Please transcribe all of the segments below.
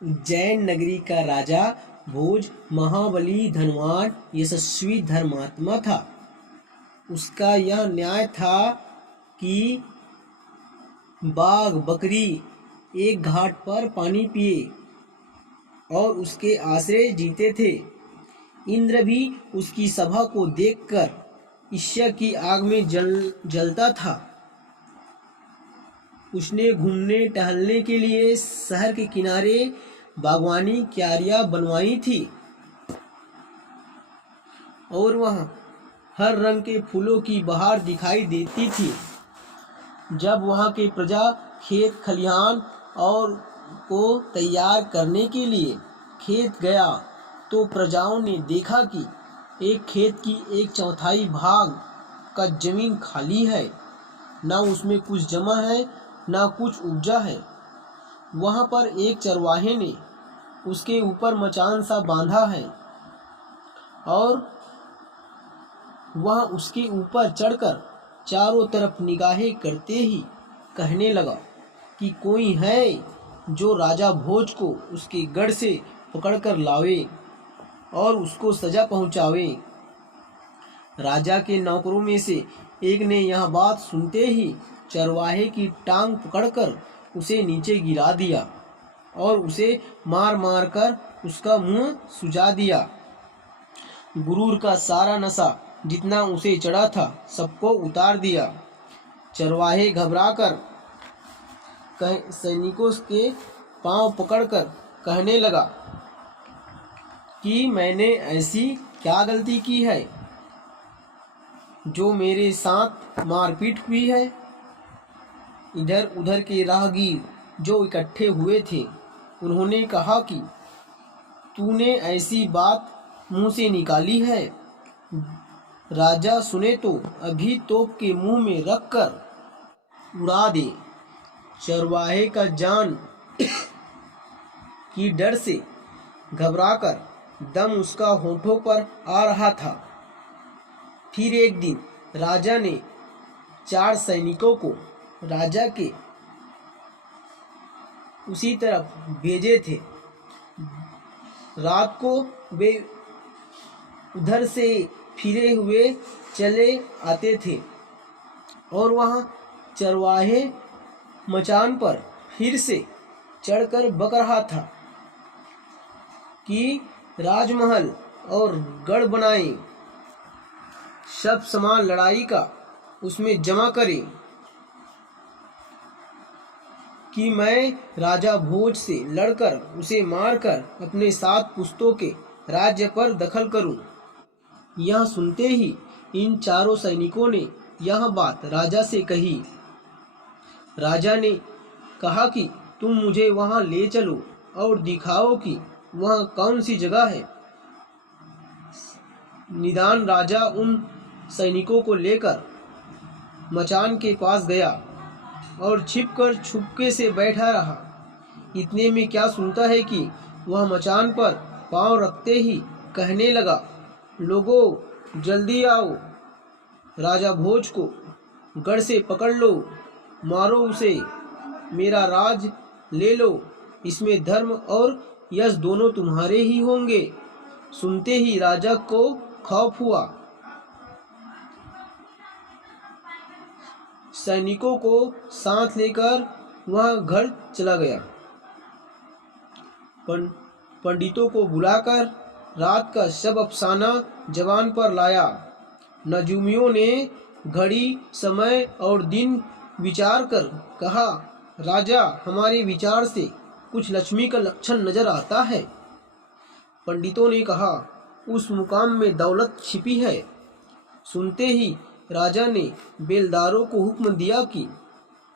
जैन नगरी का राजा भोज महाबली, धनवान, यशस्वी, धर्मात्मा था। उसका यह न्याय था कि बाघ बकरी एक घाट पर पानी पिए और उसके आश्रय जीते थे। इंद्र भी उसकी सभा को देखकर ईर्ष्या की आग में जलता था। उसने घूमने टहलने के लिए शहर के किनारे बागवानी क्यारियां बनवाई थी और वहां हर रंग के फूलों की बहार दिखाई देती थी। जब वहां के प्रजा खेत खलिहान और को तैयार करने के लिए खेत गया तो प्रजाओं ने देखा कि एक खेत की 1/4 भाग का जमीन खाली है, ना उसमें कुछ जमा है ना कुछ उपजा है। वहां पर एक चरवाहे ने उसके ऊपर मचान सा बांधा है और वह उसके ऊपर चढ़कर चारों तरफ निगाहें करते ही कहने लगा कि कोई है जो राजा भोज को उसके गढ़ से पकड़कर लावे और उसको सजा पहुंचावे। राजा के नौकरों में से एक ने यह बात सुनते ही चरवाहे की टांग पकड़कर उसे नीचे गिरा दिया और उसे मार मार कर उसका मुंह सुजा दिया। गुरूर का सारा नशा जितना उसे चढ़ा था सबको उतार दिया। चरवाहे घबराकर सैनिकों के पांव पकड़कर कहने लगा कि मैंने ऐसी क्या गलती की है जो मेरे साथ मारपीट हुई है। इधर उधर के राहगीर जो इकट्ठे हुए थे उन्होंने कहा कि तूने ऐसी बात मुंह से निकाली है, राजा सुने तो अभी तोप के मुंह में रखकर उड़ा दे। चरवाहे का जान की डर से घबराकर दम उसका होठों पर आ रहा था। फिर एक दिन राजा ने 4 सैनिकों को राजा के उसी तरफ भेजे थे। रात को वे उधर से फिरे हुए चले आते थे और वहां चरवाहे मचान पर फिर से चढ़कर बक रहा था कि राजमहल और गढ़ बनाए, सब सामान लड़ाई का उसमें जमा करे कि मैं राजा भोज से लड़कर उसे मारकर अपने 7 पुश्तों के राज्य पर दखल करूं। यह सुनते ही इन चारों सैनिकों ने यह बात राजा से कही। राजा ने कहा कि तुम मुझे वहां ले चलो और दिखाओ कि वह कौन सी जगह है। निदान राजा उन सैनिकों को लेकर मचान के पास गया और छिपकर छुपके से बैठा रहा। इतने में क्या सुनता है कि वह मचान पर पांव रखते ही कहने लगा, लोगों जल्दी आओ, राजा भोज को गढ़ से पकड़ लो, मारो उसे, मेरा राज ले लो, इसमें धर्म और यश दोनों तुम्हारे ही होंगे। सुनते ही राजा को खौफ हुआ। सैनिकों को साथ लेकर वह घर चला गया। पंडितों को बुलाकर रात का सब अफसाना जवान पर लाया। नजूमियों ने घड़ी, समय और दिन विचार कर कहा, राजा हमारे विचार से कुछ लक्ष्मी का लक्षण नजर आता है। पंडितों ने कहा, उस मुकाम में दौलत छिपी है। सुनते ही राजा ने बेलदारों को हुक्म दिया कि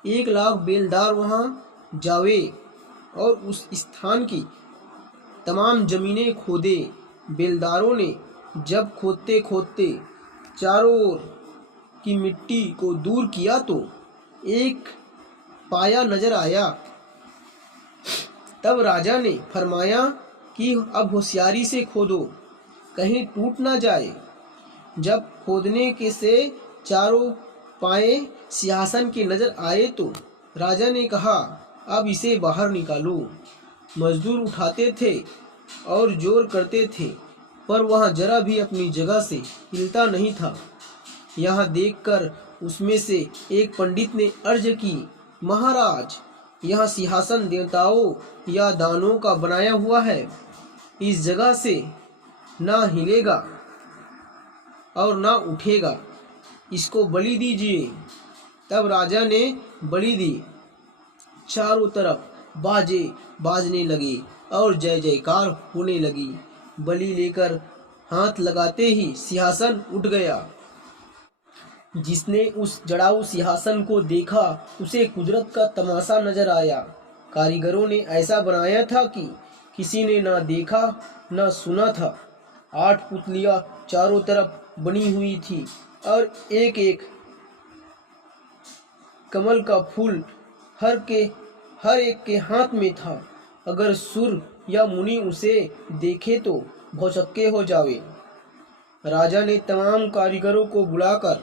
1 लाख बेलदार वहां जावे और उस स्थान की तमाम जमीनें खोदे। बेलदारों ने जब खोदते खोदते चारों ओर की मिट्टी को दूर किया तो एक पाया नजर आया। तब राजा ने फरमाया कि अब होशियारी से खोदो, कहीं टूट ना जाए। जब खोदने के से चारों पाए सिंहासन के नजर आए तो राजा ने कहा, अब इसे बाहर निकालो। मजदूर उठाते थे और जोर करते थे, पर वह जरा भी अपनी जगह से हिलता नहीं था। यह देखकर उसमें से एक पंडित ने अर्ज की, महाराज, यह सिंहासन देवताओं या दानों का बनाया हुआ है, इस जगह से ना हिलेगा और ना उठेगा, इसको बलि दीजिए। तब राजा ने बलि दी। चारों तरफ बाजे बाजने लगे और जय जयकार होने लगी। बलि लेकर हाथ लगाते ही सिंहासन उठ गया। जिसने उस जड़ाऊ सिंहासन को देखा उसे कुदरत का तमाशा नजर आया। कारीगरों ने ऐसा बनाया था कि किसी ने ना देखा ना सुना था। 8 पुतलियां चारों तरफ बनी हुई थी और एक एक कमल का फूल हर एक के हाथ में था। अगर सुर या मुनि उसे देखे तो भौचक्के हो जावे। राजा ने तमाम कारीगरों को बुलाकर